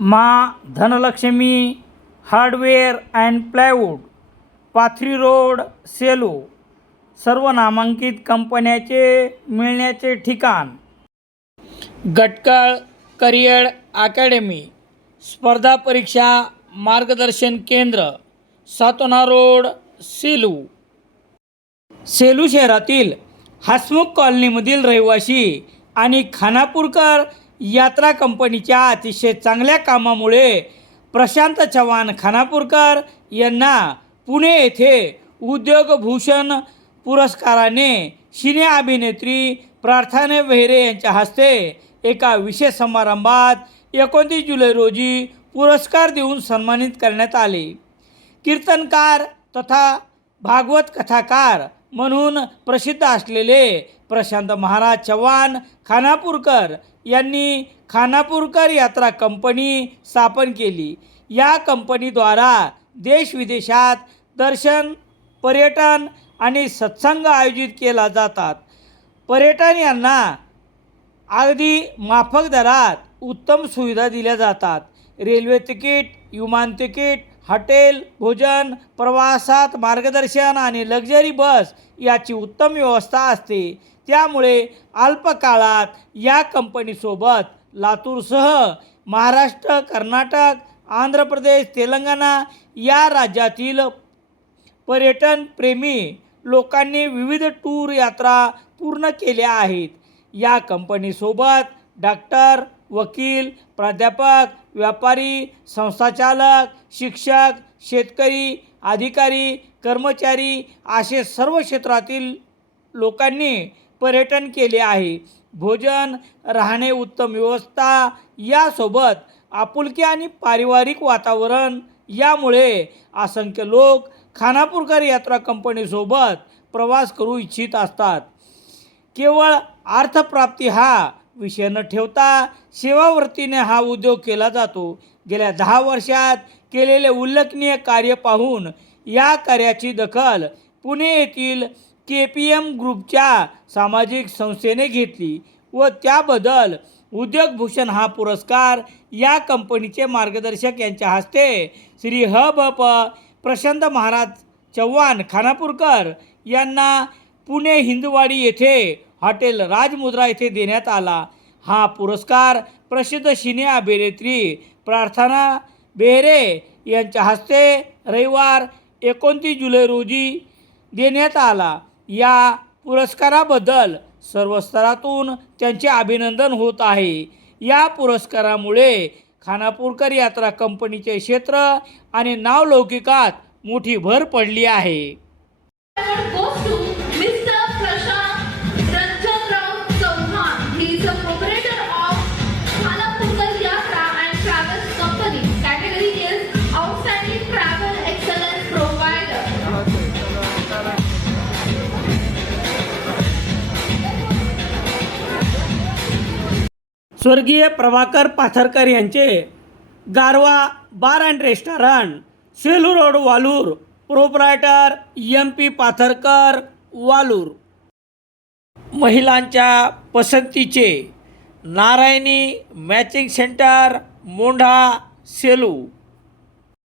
मा Dhanalakshmi hardware and plywood Pathri road Selu सर्व नामांकित कंपन्याचे मिळण्याचे ठिकाण. गटकळ करिअर अकॅडमी स्पर्धा परीक्षा मार्गदर्शन केंद्र सातोना रोड सेलू. सेलू शहरातील हसमुख कॉलनीमधील रहिवासी आणि खानापूरकर यात्रा कंपनीच्या अतिशय चांगल्या कामामुळे प्रशांत चव्हाण खानापूरकर यांना पुणे येथे उद्योगभूषण पुरस्काराने सिने अभिनेत्री प्रार्थना वेहरे यांच्या हस्ते एका विशेष समारंभात एकोणतीस जुलै रोजी पुरस्कार देऊन सन्मानित करण्यात आले. कीर्तनकार तथा भागवत कथाकार म्हणून प्रसिद्ध असलेले प्रशांत महाराज चव्हाण खानापूरकर यांनी खानापूरकर यात्रा कंपनी स्थापन केली. या कंपनीद्वारा देशविदेशात दर्शन पर्यटन आणि सत्संग आयोजित केला जातात. पर्यटन यांना अगदी माफक दरात उत्तम सुविधा दिल्या जातात. रेल्वे तिकीट विमान तिकीट हॉटेल भोजन प्रवासात मार्गदर्शन आणि लक्झरी बस याची उत्तम व्यवस्था असते. त्यामुळे अल्पकाळात या कंपनीसोबत लातूरसह महाराष्ट्र कर्नाटक आंध्र प्रदेश तेलंगणा या राज्यातील पर्यटन प्रेमी लोकांनी विविध टूर यात्रा पूर्ण केल्या आहेत. या कंपनीसोबत डॉक्टर वकील प्राध्यापक व्यापारी संस्थाचालक शिक्षक शेतकरी अधिकारी कर्मचारी असे सर्व क्षेत्रातील लोकांनी पर्यटन केले आहे. भोजन राहणे उत्तम व्यवस्था यासोबत आपुलकी आणि पारिवारिक वातावरण यामुळे असंख्य लोक खानापूरकर यात्रा कंपनीसोबत प्रवास करू इच्छित असतात. केवळ अर्थप्राप्ती हा विषय न ठेवता सेवावृत्तीने हा उद्योग केला जातो. गेल्या दहा वर्षात केलेले उल्लेखनीय कार्य पाहून या कार्याची दखल पुणे येथील के पी एम ग्रुपच्या सामाजिक संस्थेने घेतली व त्याबद्दल उद्योगभूषण हा पुरस्कार या कंपनीचे मार्गदर्शक यांच्या हस्ते श्री ह ब प प्रशांत महाराज चव्हाण खानापूरकर यांना पुणे हिंदवाडी येथे हॉटेल राजमुद्रा येथे देण्यात आला. हा पुरस्कार प्रसिद्ध सिने अभिनेत्री प्रार्थना बेहरे यांच्या हस्ते रविवार एकोणतीस जुलै रोजी देण्यात आला. या पुरस्काराबद्दल सर्व स्तरातून त्यांचे अभिनंदन होत आहे. या पुरस्कारामुळे खानापूरकर यात्रा कंपनीचे क्षेत्र आणि नावलौकिकात मोठी भर पडली आहे. स्वर्गीय प्रभाकर पाथरकर यांचे Garva bar and restaurant Selu road Walur proprietor M P Patharkar Walur. महिलांच्या पसंतीचे नारायणी मॅचिंग सेंटर मोंढा सेलू.